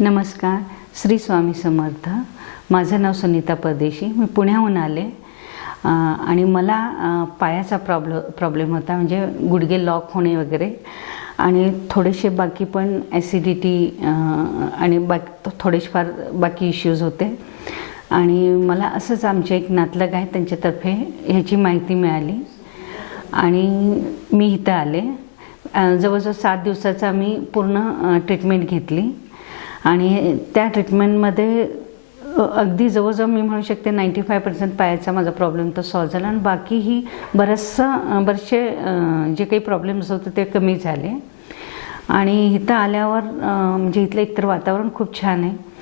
नमस्कार. श्री स्वामी समर्थ. माझं नाव सुनीता परदेशी. मी पुण्याहून आले आणि मला पायाचा प्रॉब्लेम होता, म्हणजे गुडघे लॉक होणे वगैरे, आणि थोडेसे बाकी पण ॲसिडिटी आणि थोडेसे फार बाकी इश्यूज होते. आणि मला असंच आमच्या एक नातलग आहे त्यांच्यातर्फे ह्याची माहिती मिळाली आणि मी इथं आले. जवळजवळ 7 दिवसाचा मी पूर्ण ट्रीटमेंट घेतली आणि त्या ट्रीटमेंटमध्ये अगदी जवळजवळ मी म्हणू शकते 95% पायाचा माझा प्रॉब्लेम तो सॉल्व झाला आणि बाकीही बरेचसे जे काही प्रॉब्लेम्स होते ते कमी झाले. आणि इथं आल्यावर म्हणजे इथलं एकतर वातावरण खूप छान आहे,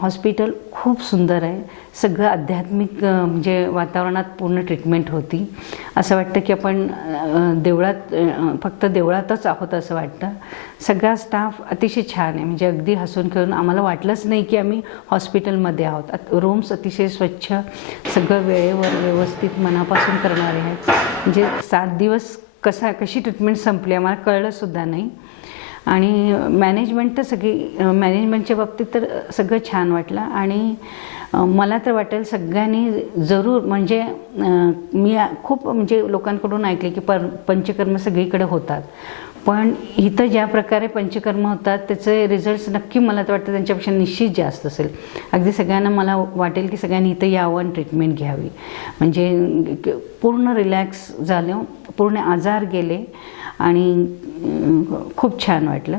हॉस्पिटल खूप सुंदर आहे, सगळं आध्यात्मिक म्हणजे वातावरणात पूर्ण ट्रीटमेंट होती. असं वाटतं की आपण फक्त देवळातच आहोत असं वाटतं. सगळा स्टाफ अतिशय छान आहे, म्हणजे अगदी हसून खेळून आम्हाला वाटलंच नाही की आम्ही हॉस्पिटलमध्ये आहोत. रूम्स अतिशय स्वच्छ, सगळं वेळेवर व्यवस्थित मनापासून करणारे आहेत. म्हणजे 7 दिवस कशी ट्रीटमेंट संपली आम्हाला कळलंसुद्धा नाही. आणि मॅनेजमेंटच्या बाबतीत तर सगळं छान वाटलं. आणि मला तर वाटेल सगळ्यांनी जरूर, म्हणजे मी खूप म्हणजे लोकांकडून ऐकले की पंचकर्म सगळीकडे होतात, पण इथं ज्या प्रकारे पंचकर्म होतात त्याचे रिझल्ट्स नक्की मला तर वाटतं त्यांच्यापेक्षा निश्चित जास्त असेल. अगदी सगळ्यांना मला वाटेल की सगळ्यांनी इथं यावं आणि ट्रीटमेंट घ्यावी. म्हणजे पूर्ण रिलॅक्स झालं, पूर्ण आजार गेले आणि खूप छान वाटलं.